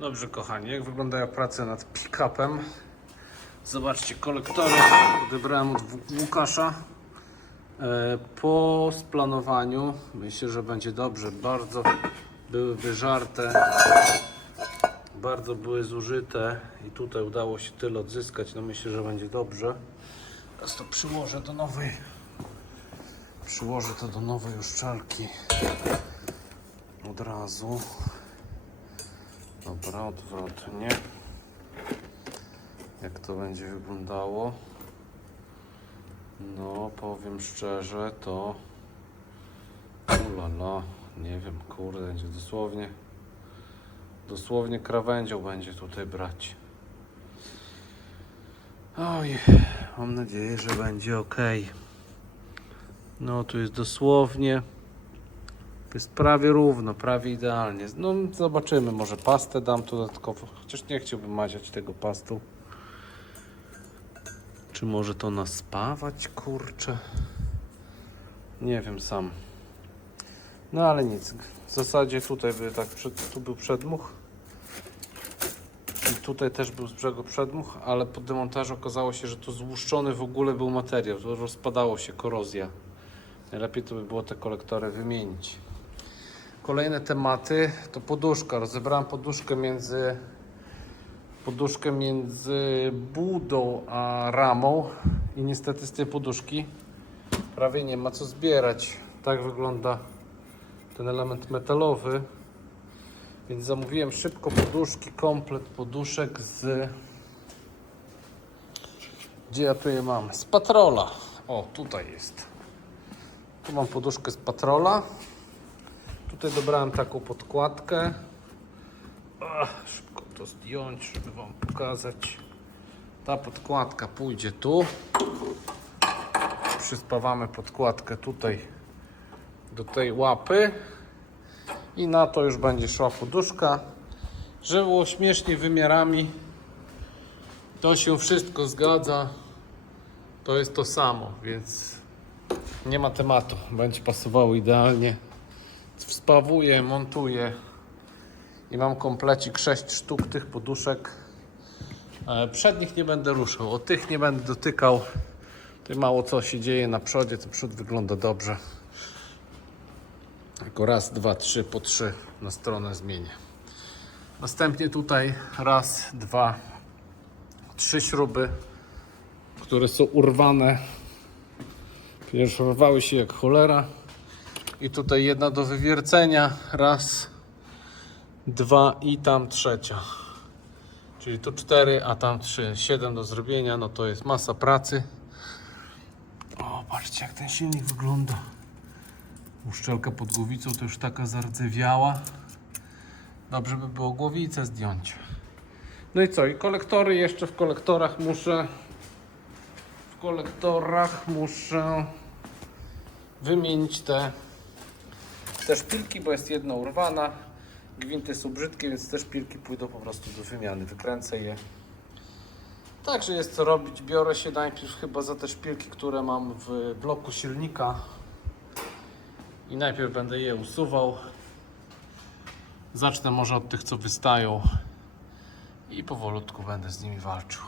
Dobrze, kochani, jak wyglądają prace nad pick-upem? Zobaczcie, kolektory odebrałem od Łukasza. E, Po splanowaniu myślę, że będzie dobrze. Bardzo były wyżarte, bardzo były zużyte i tutaj udało się tyle odzyskać. No myślę, że będzie dobrze. Teraz to przyłożę do nowej. Przyłożę to do nowej uszczelki od razu. Dobra, odwrotnie. Jak to będzie wyglądało? No, powiem szczerze, to. Ulala, nie wiem, kurde, będzie dosłownie. Dosłownie krawędzią będzie tutaj brać. Oj, mam nadzieję, że będzie ok. No, tu jest dosłownie. Jest prawie równo, prawie idealnie. No zobaczymy, może pastę dam tu dodatkowo. Chociaż nie chciałbym maziać tego pastą. Czy może to naspawać, kurczę? Nie wiem sam. No ale nic. W zasadzie tutaj by tak, tu był przedmuch. I tutaj też był z brzegu przedmuch, ale po demontażu okazało się, że to złuszczony w ogóle był materiał. To rozpadało się, korozja. Najlepiej to by było te kolektory wymienić. Kolejne tematy to poduszka. Rozebrałem poduszkę między poduszkę między budą a ramą i niestety z tej poduszki prawie nie ma co zbierać. Tak wygląda ten element metalowy. Więc zamówiłem szybko poduszki, komplet poduszek z gdzie ja tu je mam? Z Patrola. O, tutaj jest. Tu mam poduszkę z Patrola. Tutaj dobrałem taką podkładkę. Ach, szybko to zdjąć, żeby Wam pokazać. Ta podkładka pójdzie tu. Przyspawamy podkładkę tutaj do tej łapy. I na to już będzie szła poduszka. Żeby było śmiesznie wymiarami, to się wszystko zgadza. To jest to samo, więc nie ma tematu. Będzie pasowało idealnie wspawuję, montuję i mam komplecik 6 sztuk tych poduszek. E, Przednich nie będę ruszał, o tych nie będę dotykał. Tutaj mało co się dzieje na przodzie, to przód wygląda dobrze. Tylko raz, dwa, trzy, po trzy na stronę zmienię. Następnie tutaj raz, dwa, trzy śruby, które są urwane. Ponieważ urwały się jak cholera. I tutaj jedna do wywiercenia. Raz, dwa i tam trzecia. Czyli tu cztery, a tam trzy. Siedem do zrobienia. No to jest masa pracy. O, patrzcie jak ten silnik wygląda. Uszczelka pod głowicą to już taka zardzewiała. Dobrze by było głowicę zdjąć. No i co? I kolektory jeszcze w kolektorach muszę. W kolektorach muszę wymienić te te szpilki, bo jest jedna urwana. Gwinty są brzydkie, więc te szpilki pójdą po prostu do wymiany. Wykręcę je. Także jest co robić. Biorę się najpierw chyba za te szpilki, które mam w bloku silnika. I najpierw będę je usuwał. Zacznę może od tych, co wystają. I powolutku będę z nimi walczył.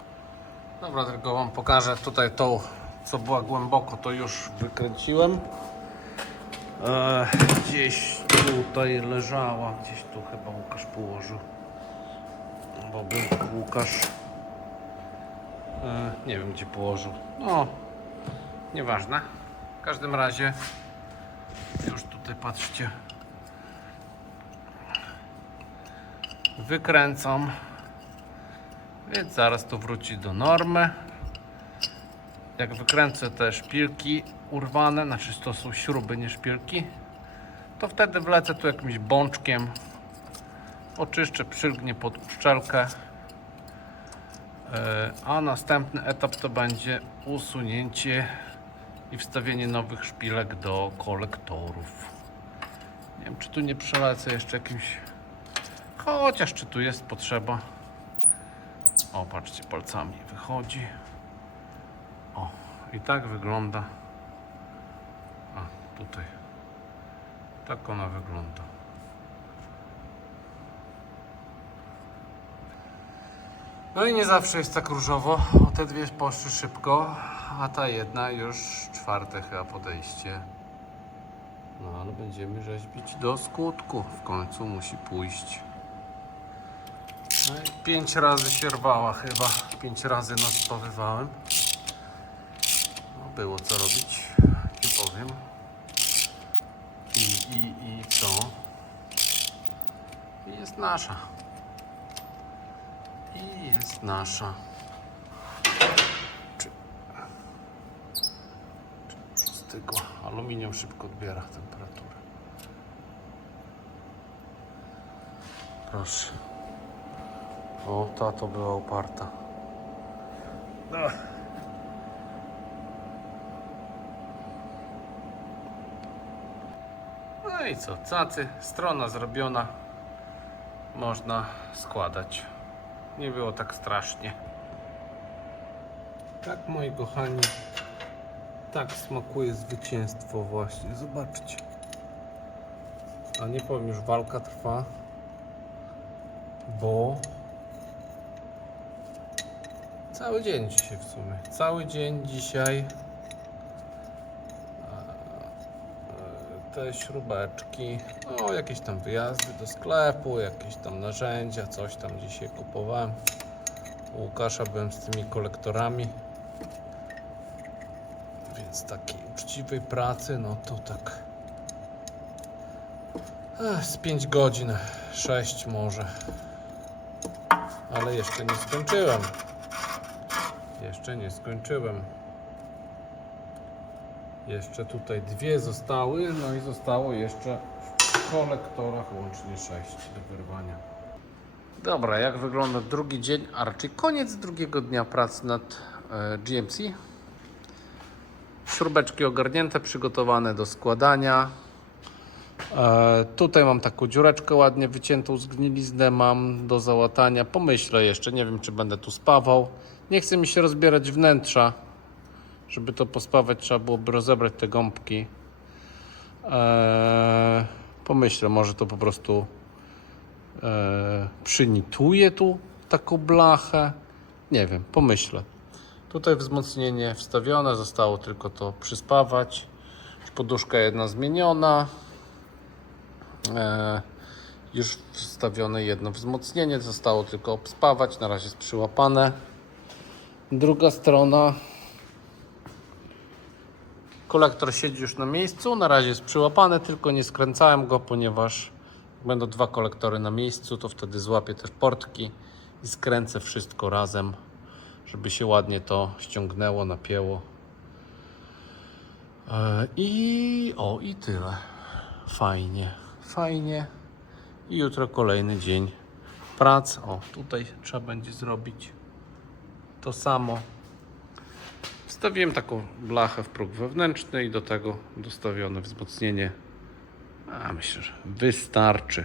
Dobra, tylko Wam pokażę tutaj tą, co była głęboko, to już wykręciłem. E, gdzieś tutaj leżała, gdzieś tu chyba Łukasz położył. Bo był Łukasz. E, nie wiem gdzie położył. No, nieważne. W każdym razie już tutaj patrzcie. Wykręcam. Więc zaraz to wróci do normy. Jak wykręcę te szpilki urwane, znaczy to są śruby, nie szpilki, to wtedy wlecę tu jakimś bączkiem, oczyszczę, przylgnie pod uszczelkę, E, a następny etap to będzie usunięcie i wstawienie nowych szpilek do kolektorów. Nie wiem, czy tu nie przelecę jeszcze jakimś, chociaż czy tu jest potrzeba. O, patrzcie, palcami wychodzi. O, i tak wygląda. Tutaj. Tak ona wygląda. No i nie zawsze jest tak różowo. O, te dwie poszły szybko, a ta jedna już czwarte chyba podejście. No ale będziemy rzeźbić do skutku. W końcu musi pójść. No i pięć razy się rwała chyba. Pięć razy naspawywałem. No było co robić, nie powiem. I, i, co? I jest nasza. I jest nasza. Czy, czy już? Aluminium szybko odbiera temperaturę. Proszę. O, ta to była uparta. Ach. I co, cacy, strona zrobiona. Można składać. Nie było tak strasznie. Tak, moi kochani, tak smakuje zwycięstwo właśnie. Zobaczcie. A nie powiem, już walka trwa, bo cały dzień dzisiaj w sumie. Cały dzień dzisiaj te śrubeczki, no jakieś tam wyjazdy do sklepu, jakieś tam narzędzia, coś tam dzisiaj kupowałem. U Łukasza byłem z tymi kolektorami. Więc takiej uczciwej pracy, no to tak Ech, z 5 godzin, 6 może. Ale jeszcze nie skończyłem. Jeszcze nie skończyłem. Jeszcze tutaj dwie zostały, no i zostało jeszcze w kolektorach łącznie 6 do wyrwania. Dobra, jak wygląda drugi dzień, a raczej koniec drugiego dnia pracy nad e, GMC? Śrubeczki ogarnięte, przygotowane do składania. E, tutaj mam taką dziureczkę ładnie wyciętą, zgniliznę mam do załatania. Pomyślę jeszcze, nie wiem czy będę tu spawał. Nie chce mi się rozbierać wnętrza. Żeby to pospawać trzeba byłoby rozebrać te gąbki. E, pomyślę, może to po prostu e, przynituję tu taką blachę. Nie wiem, pomyślę. Tutaj wzmocnienie wstawione, zostało tylko to przyspawać. Poduszka jedna zmieniona. E, już wstawione jedno wzmocnienie, zostało tylko obspawać, na razie jest przyłapane. Druga strona. Kolektor siedzi już na miejscu, na razie jest przyłapany, tylko nie skręcałem go, ponieważ będą dwa kolektory na miejscu, to wtedy złapię też portki i skręcę wszystko razem, żeby się ładnie to ściągnęło, napięło. E, I o, i tyle. Fajnie, fajnie. I jutro kolejny dzień prac. O, tutaj trzeba będzie zrobić to samo. Wstawiłem taką blachę w próg wewnętrzny i do tego dostawione wzmocnienie. A myślę, że wystarczy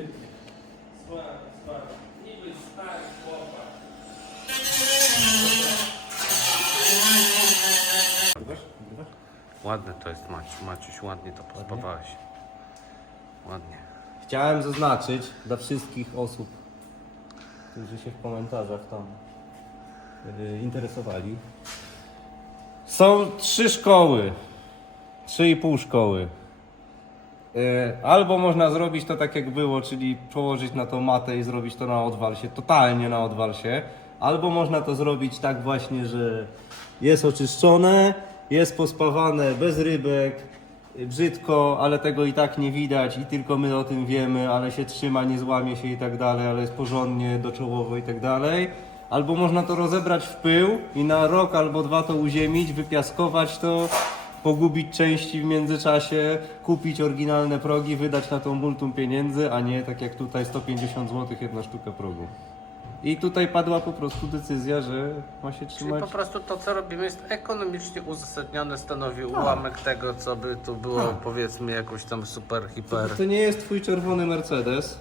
wytnie. Słaby, słaby. Niby stary chłopak. Ładne to jest Maciu. Maciuś, ładnie to pospawałeś. Ładnie. Chciałem zaznaczyć dla wszystkich osób, którzy się w komentarzach tam y, interesowali. Są trzy szkoły, trzy i pół szkoły. Y, Albo można zrobić to tak jak było, czyli położyć na tą matę i zrobić to na odwalsie, totalnie na odwalsie. Albo można to zrobić tak właśnie, że jest oczyszczone, jest pospawane bez rybek, brzydko, ale tego i tak nie widać i tylko my o tym wiemy, ale się trzyma, nie złamie się i tak dalej, ale jest porządnie, doczołowo i tak dalej. Albo można to rozebrać w pył i na rok albo dwa to uziemić, wypiaskować to, pogubić części w międzyczasie, kupić oryginalne progi, wydać na tą multum pieniędzy, a nie tak jak tutaj 150 zł jedna sztuka progu. I tutaj padła po prostu decyzja, że ma się Czyli trzymać. po prostu to, co robimy, jest ekonomicznie uzasadnione, stanowi ułamek tego, co by tu było, Tak. powiedzmy, jakoś tam super, hiper. To nie jest twój czerwony Mercedes,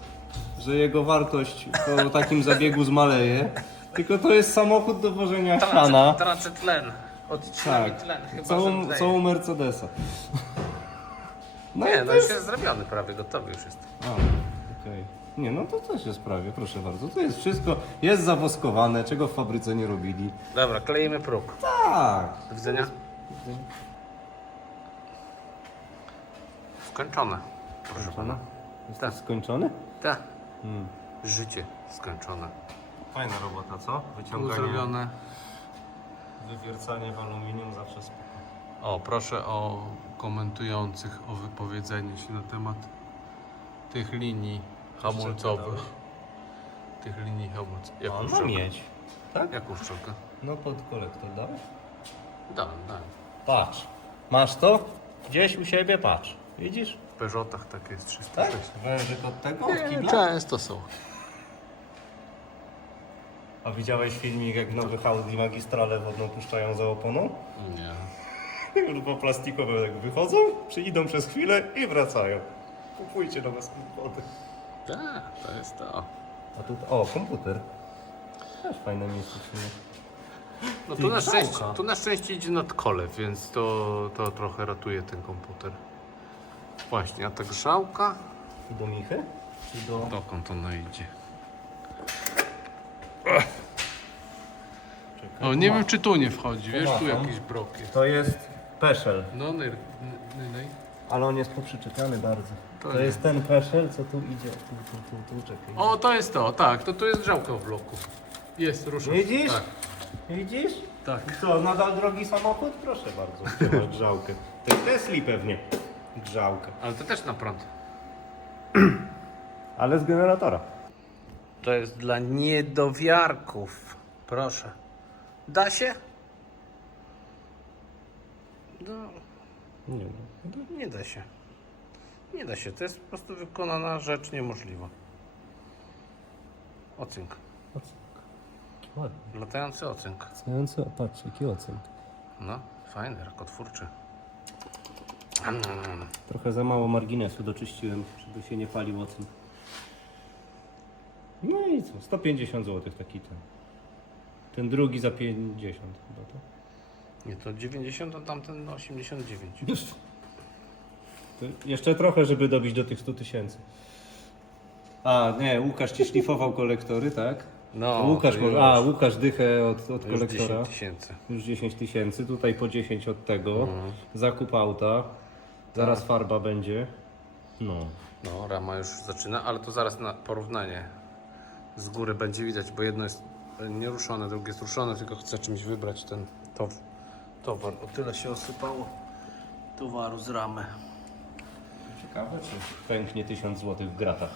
że jego wartość po takim zabiegu zmaleje, tylko to jest samochód do wożenia siana. Tracę, tracę tlen. Odcinamy Tak, tlen, chyba całą, zemdleję. całą Mercedesa. No Nie, no już jest... jest zrobiony prawie, gotowy już jest. A. Nie, no to też jest prawie, proszę bardzo. To jest wszystko, jest zawoskowane, czego w fabryce nie robili. Dobra, kleimy próg. Tak. Do widzenia. Skończone. Proszę pana. Jest Tak. to skończony? Tak. Hmm. Życie skończone. Fajna robota, co? Tu zrobione. wywiercanie w aluminium zawsze spoko. O, proszę o komentujących o wypowiedzenie się na temat tych linii hamulcowych. Tych linii hamulcowych. Jak On ma uszczelka? mieć. Tak? Jak uszczelka? No pod kolektor dałeś? Dałem, dałem. Patrz. Masz to? Gdzieś u siebie patrz. Widzisz? W Peugeotach takie jest 306. Tak? Wężyk od tego? Od Nie, kibla? często są. A widziałeś filmik jak nowy Audi magistrale wodną puszczają za oponą? Nie. Lub plastikowe jak wychodzą, przyjdą przez chwilę i wracają. Kupujcie nowe samochody. Tak, to jest to. A tu, o, komputer. Też fajne miejsce w sumie. No tu na, szczęście, tu na szczęście idzie nad kole, więc to, to trochę ratuje ten komputer. Właśnie, a ta grzałka? I do Michy? Czy do... Dokąd ona idzie? Czekaj, O, nie wiem czy tu nie wchodzi, wiesz, tu Pomacham. jakiś brok jest. To jest peszel, No, nej. Ale on jest poprzyczepiany bardzo. To To, nie. jest ten peszel, co tu idzie. Tu, tu, tu, tu, czekaj. O, to jest to, tak, to tu jest grzałka w bloku. Jest, rusza. Widzisz? Tak, Widzisz? tak. I co, nadal drogi samochód? Proszę bardzo, gdzie masz grzałkę. To jest Tesli pewnie. Grzałkę. Ale to też na prąd. Ale z generatora. To jest dla niedowiarków. Proszę. Da się? No, Nie no. Nie da się. Nie da się. To jest po prostu wykonana rzecz niemożliwa. Ocynk. Ładnie. Latający ocynk. Chcący, patrz, jaki ocen. No, fajny, rakotwórczy. Am, am, am. Trochę za mało marginesu doczyściłem, żeby się nie palił ocen. No i co, 150 zł taki ten. Ten drugi za 50 chyba to. Nie, to 90, a tamten 89. Jeszcze trochę, żeby dobić do tych 100 tysięcy. A, nie, Łukasz ci szlifował kolektory, tak? No, Łukasz, to może, już- a, Łukasz dychę od, od Już kolektora. 10 tysięcy. Już 10 tysięcy, tutaj po 10 od tego. Mhm. Zakup auta. Zaraz Tak. farba będzie. No. No, rama już zaczyna, ale to zaraz na porównanie z góry będzie widać, bo jedno jest nieruszone, drugie jest ruszone, tylko chcę czymś wybrać ten tow towar. O tyle się osypało towaru z ramy. Ciekawe, czy pęknie 1000 zł w gratach.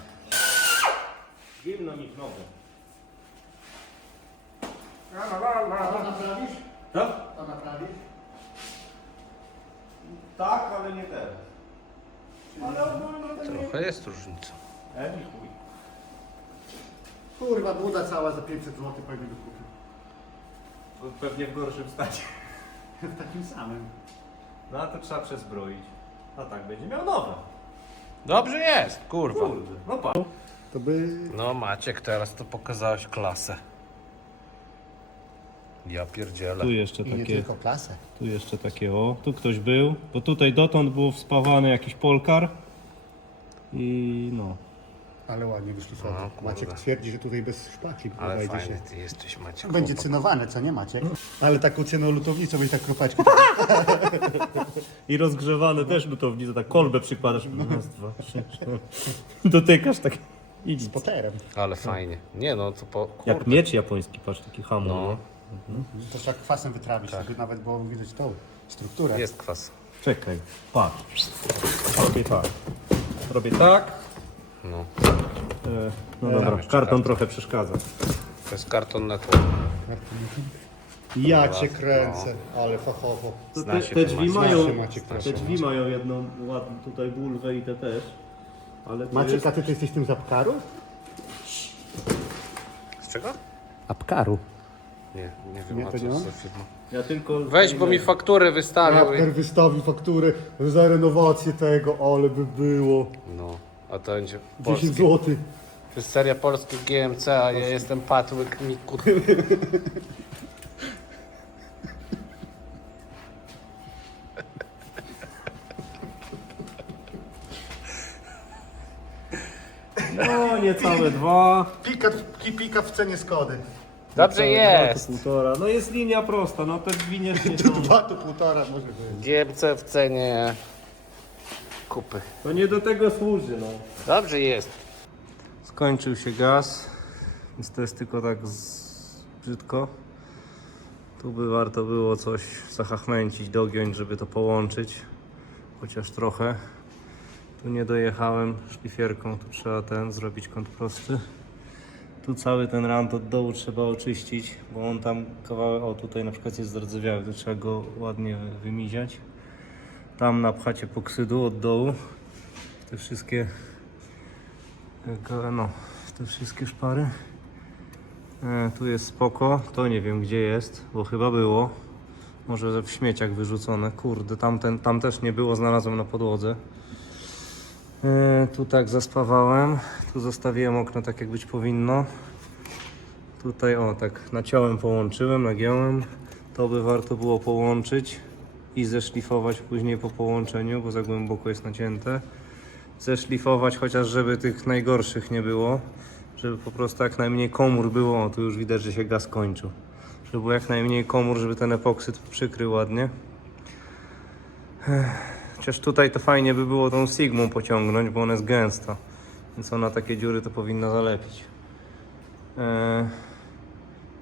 Zimno mi w nogę. To naprawisz? No? To naprawisz? Tak, ale nie teraz. Ale ogólnie to nie... Trochę jest różnica. E, nie chuj. Kurwa, buda cała za 500 zł pewnie kupił. To Pewnie w gorszym stanie. W takim samym. No a to trzeba przezbroić. A tak będzie miał nowe. Dobrze jest, kurwa. Kurde. No pa. To by... No Maciek, teraz to pokazałeś klasę. Ja pierdzielę. Tu jeszcze I nie takie, tylko klasę. tu jeszcze takie o, tu ktoś był, bo tutaj dotąd był wspawany jakiś polkar i no. Ale ładnie wyszlifował. No, kurde. Maciek twierdzi, że tutaj bez szpachli Ale fajny się. ty jesteś Maciek. Będzie chłopak. cynowane, co nie Maciek? Ale taką ceną lutownicą byś tak kropeczkę I rozgrzewane też lutownicę, tak kolbę przykładasz. Raz, dwa, trzy, cztery. Dotykasz tak. Idź. z poterem. Ale fajnie. Nie no, to po... Jak Kurde. miecz japoński, patrz, taki hamon. No, No. To trzeba kwasem wytrawić, żeby nawet było widać tą strukturę. jest kwas. Czekaj, patrz. Robię tak. Robię tak. No. E, no dobra, jeszcze karton trochę przeszkadza. To jest karton network. Ja cię kręcę, ale fachowo. Zna Te, się te drzwi mają, te proszę. drzwi mają jedną ładną tutaj bulwę i te też. Ale to Maciek, jest, a ty, ty jesteś tym zapkaru? Z czego? Apkaru. Nie, nie wiem, Nie, to co nie on? za firma. Ja tylko... Weź, bo mi fakturę wystawił. Rapper i- wystawi fakturę za renowację tego, ale by było. No, a to będzie 10 polski. zł. To jest seria polskich GMC, a ja jestem Patłyk Mikur. No, niecałe dwa. Pika, pika w cenie Skody. Dobrze jest. Dwa to półtora. No jest linia prosta, no te winiesz nie są... Dwa to półtora może być. GMC w cenie kupy. To nie do tego służy, no. Dobrze jest. Skończył się gaz, więc to jest tylko tak z... brzydko. Tu by warto było coś zachachmęcić, dogiąć, żeby to połączyć. Chociaż trochę. Tu nie dojechałem szlifierką, tu trzeba ten zrobić kąt prosty. Tu cały ten rant od dołu trzeba oczyścić, bo on tam kawałek, o tutaj na przykład jest zardzewiały, to trzeba go ładnie wymiziać. Tam napchać epoksydu od dołu. Te wszystkie Jaka- No, te wszystkie szpary. E, tu jest spoko. To nie wiem gdzie jest, bo chyba było. Może w śmieciach wyrzucone. Kurde, tamten, tam też nie było, znalazłem na podłodze. E, tu tak zaspawałem. Tu zostawiłem okno tak jak być powinno. Tutaj o tak naciąłem, połączyłem, nagiąłem. To by warto było połączyć i zeszlifować później po połączeniu, bo za głęboko jest nacięte zeszlifować, chociaż żeby tych najgorszych nie było, żeby po prostu jak najmniej komór było, o, tu już widać, że się gaz kończył. Żeby było jak najmniej komór, żeby ten epoksyd przykrył ładnie. Chociaż tutaj to fajnie by było tą Sigmą pociągnąć, bo ona jest gęsta, więc ona takie dziury to powinna zalepić. Eee,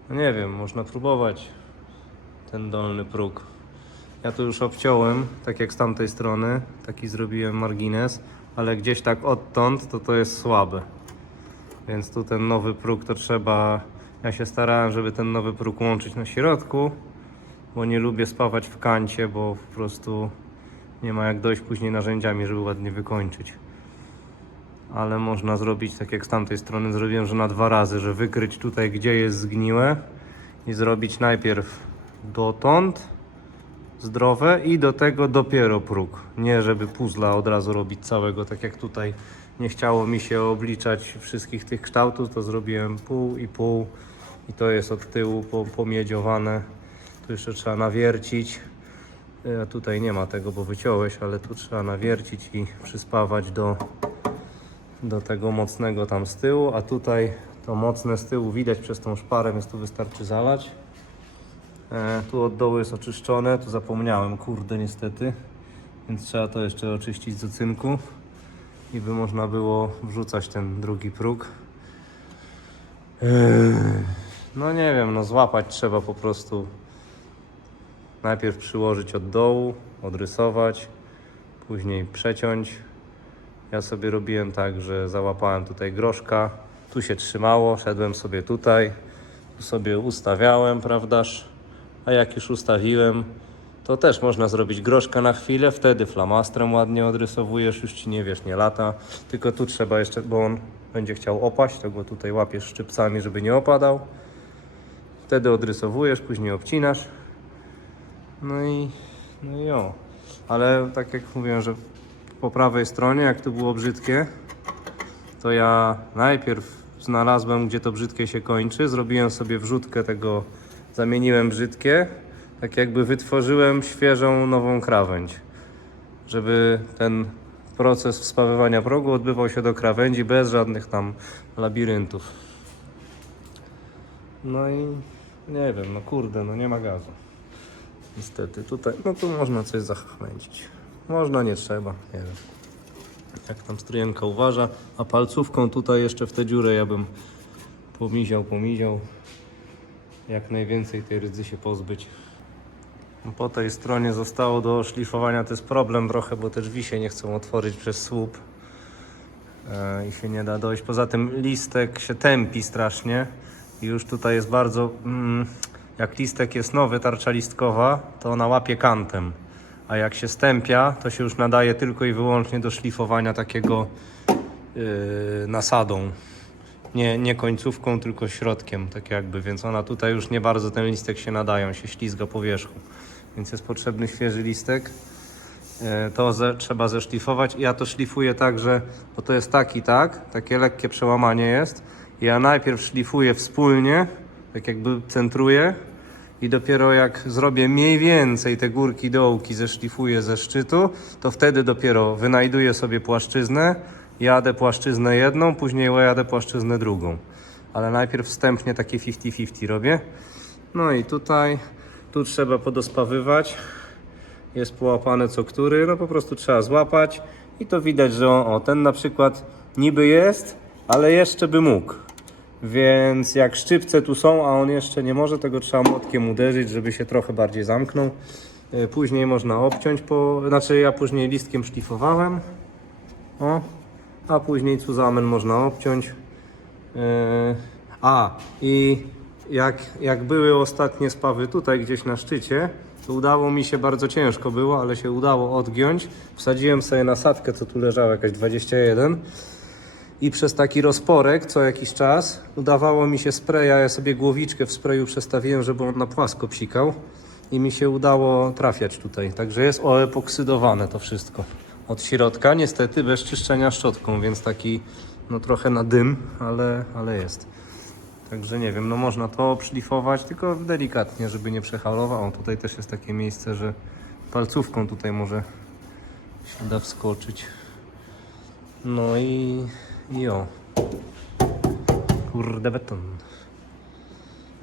no nie wiem, można próbować ten dolny próg. Ja tu już obciąłem, tak jak z tamtej strony, taki zrobiłem margines, ale gdzieś tak odtąd to to jest słabe. Więc tu ten nowy próg to trzeba, ja się starałem, żeby ten nowy próg łączyć na środku, bo nie lubię spawać w kancie, bo po prostu nie ma jak dojść później narzędziami, żeby ładnie wykończyć. Ale można zrobić tak jak z tamtej strony zrobiłem, że na dwa razy, że wykryć tutaj gdzie jest zgniłe i zrobić najpierw dotąd, zdrowe i do tego dopiero próg. Nie żeby puzzla od razu robić całego, tak jak tutaj nie chciało mi się obliczać wszystkich tych kształtów, to zrobiłem pół i pół i to jest od tyłu po- pomiedziowane. Tu jeszcze trzeba nawiercić. A tutaj nie ma tego, bo wyciąłeś, ale tu trzeba nawiercić i przyspawać do, do tego mocnego tam z tyłu, a tutaj to mocne z tyłu widać przez tą szparę, więc tu wystarczy zalać. E, tu od dołu jest oczyszczone, tu zapomniałem, kurde niestety. Więc trzeba to jeszcze oczyścić z ocynku i by można było wrzucać ten drugi próg. Eee, No nie wiem, no złapać trzeba po prostu. Najpierw przyłożyć od dołu, odrysować, później przeciąć. Ja sobie robiłem tak, że załapałem tutaj groszka, tu się trzymało, szedłem sobie tutaj, tu sobie ustawiałem, prawdaż? A jak już ustawiłem, to też można zrobić groszka na chwilę, wtedy flamastrem ładnie odrysowujesz, już ci nie wiesz, nie lata. Tylko tu trzeba jeszcze, bo on będzie chciał opaść, to go tutaj łapiesz szczypcami, żeby nie opadał. Wtedy odrysowujesz, później obcinasz. No i, no i o. Ale tak jak mówiłem, że po prawej stronie, jak to było brzydkie, to ja najpierw znalazłem, gdzie to brzydkie się kończy. Zrobiłem sobie wrzutkę tego, zamieniłem brzydkie, tak jakby wytworzyłem świeżą, nową krawędź. Żeby ten proces wspawywania progu odbywał się do krawędzi bez żadnych tam labiryntów. No i nie wiem, no kurde, no nie ma gazu. Niestety, tutaj, no tu można coś zachmęcić. Można, nie trzeba, nie wiem jak tam stryjenka uważa, a palcówką tutaj jeszcze w tę dziurę ja bym pomiział, pomiział. Jak najwięcej tej rydzy się pozbyć. Po tej stronie zostało do szlifowania, to jest problem trochę, bo te drzwi się nie chcą otworzyć przez słup e, i się nie da dojść. Poza tym listek się tępi strasznie i już tutaj jest bardzo, mm, jak listek jest nowy, tarcza listkowa, to ona łapie kantem. A jak się stępia, to się już nadaje tylko i wyłącznie do szlifowania takiego yy, nasadą. nie, nie końcówką, tylko środkiem, tak jakby, więc ona tutaj już nie bardzo ten listek się nadaje, on się ślizga po wierzchu. Więc jest potrzebny świeży listek. E, To ze, trzeba zeszlifować. Ja to szlifuję tak, że bo to jest tak i tak, takie lekkie przełamanie jest. Ja najpierw szlifuję wspólnie, tak jakby centruję i dopiero jak zrobię mniej więcej te górki dołki zeszlifuję ze szczytu, to wtedy dopiero wynajduję sobie płaszczyznę, jadę płaszczyznę jedną, później jadę płaszczyznę drugą. Ale najpierw wstępnie takie 50-50 robię. No i tutaj, tu trzeba podospawywać jest połapane co który, no po prostu trzeba złapać i to widać, że o, ten na przykład niby jest, ale jeszcze by mógł. Więc jak szczypce tu są, a on jeszcze nie może, tego trzeba młotkiem uderzyć, żeby się trochę bardziej zamknął. E, Później można obciąć, po, znaczy ja później listkiem szlifowałem. O, a później cuzamen można obciąć. E, A, i jak, jak były ostatnie spawy tutaj gdzieś na szczycie, to udało mi się, bardzo ciężko było, ale się udało odgiąć. Wsadziłem sobie nasadkę, co tu leżała, jakaś 21 i przez taki rozporek co jakiś czas udawało mi się spraya, ja sobie głowiczkę w sprayu przestawiłem, żeby on na płasko psikał i mi się udało trafiać tutaj. Także jest oepoksydowane to wszystko od środka, niestety bez czyszczenia szczotką, więc taki no trochę na dym, ale, ale jest. Także nie wiem, no można to obszlifować, tylko delikatnie, żeby nie przehalował. O, tutaj też jest takie miejsce, że palcówką tutaj może się da wskoczyć. No i, i o. Kurde beton.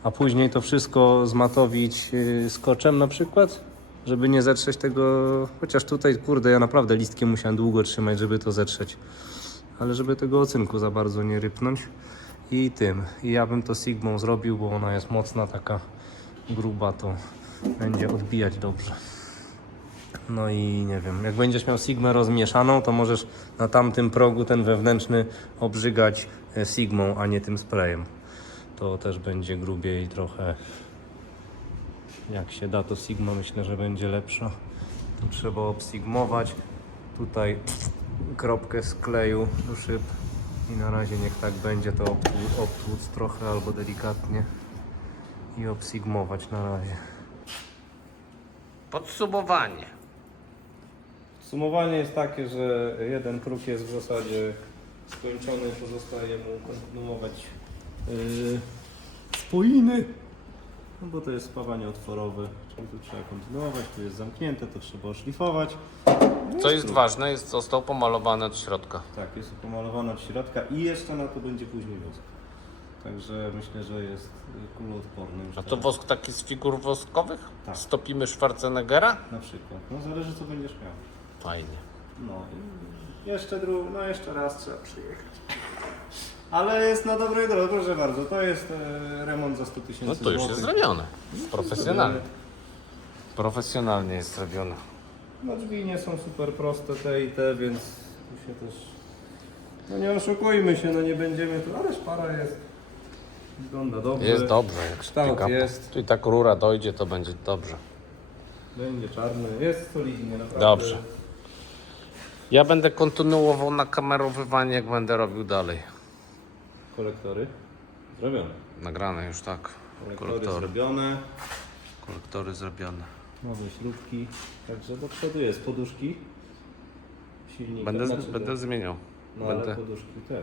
A później to wszystko zmatowić yy, skoczem na przykład, żeby nie zetrzeć tego, chociaż tutaj kurde ja naprawdę listkiem musiałem długo trzymać, żeby to zetrzeć. Ale żeby tego ocynku za bardzo nie rypnąć. I tym. I ja bym to Sigmą zrobił, bo ona jest mocna, taka gruba, to będzie odbijać dobrze. No i nie wiem, jak będziesz miał Sigmę rozmieszaną, to możesz na tamtym progu ten wewnętrzny obrzygać e, Sigmą, a nie tym sprayem. To też będzie grubiej trochę. Jak się da, to Sigma myślę, że będzie lepsza. Tu trzeba obsigmować. Tutaj kropkę z kleju do szyb. I na razie niech tak będzie to obtłu- obtłuc trochę albo delikatnie. I obsigmować na razie. Podsumowanie. Sumowanie jest takie, że jeden próg jest w zasadzie skończony, pozostaje mu kontynuować yy, no bo to jest spawanie otworowe, czyli tu trzeba kontynuować, tu jest zamknięte, to trzeba oszlifować. No Co jest próg. ważne, jest, został pomalowany od środka. Tak, jest pomalowane od środka i jeszcze na to będzie później wosk. Także myślę, że jest y, kuloodporny A to teraz. wosk taki z figur woskowych? Tak. Stopimy Schwarzeneggera? Na przykład. No zależy co będziesz miał. Fajnie. No i jeszcze dru... no jeszcze raz trzeba przyjechać. Ale jest na dobrej drodze, proszę bardzo. To jest e, remont za 100 tysięcy No to już jest złotych. zrobione. Profesjonalnie. Profesjonalnie jest zrobione. No drzwi nie są super proste te i te, więc tu się też... No nie oszukujmy się, no nie będziemy tu... Ale szpara jest. Wygląda dobrze. Jest dobrze. Jak Kształt pick-up. jest. Czyli tak rura dojdzie, to będzie dobrze. Będzie czarny. Jest solidnie, naprawdę. Dobrze. Ja będę kontynuował na kamerowywanie, jak będę robił dalej. Kolektory zrobione. Nagrane już tak. Kolektory, Kolektory. zrobione. Kolektory zrobione. Nowe śrubki. Także do przodu jest poduszki. Silnika. Będę, znaczy, będę zmieniał. No ale Będę, poduszki te.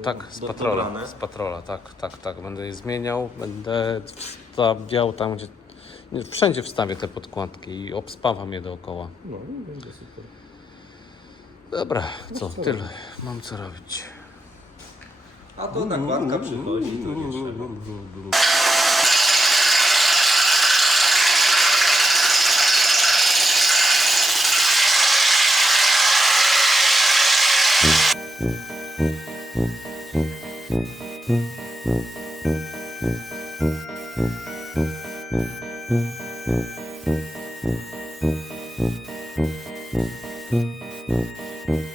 Z, tak, z patrola. Z patrola, tak, tak, tak. Będę je zmieniał. Będę wstawiał tam, gdzie. Wszędzie wstawię te podkładki i obspawam je dookoła. No i będzie super. Dobra, co, tyle. Mam co robić. A to nakładka mm, przychodzi, mm, to. Mm-hmm. Thank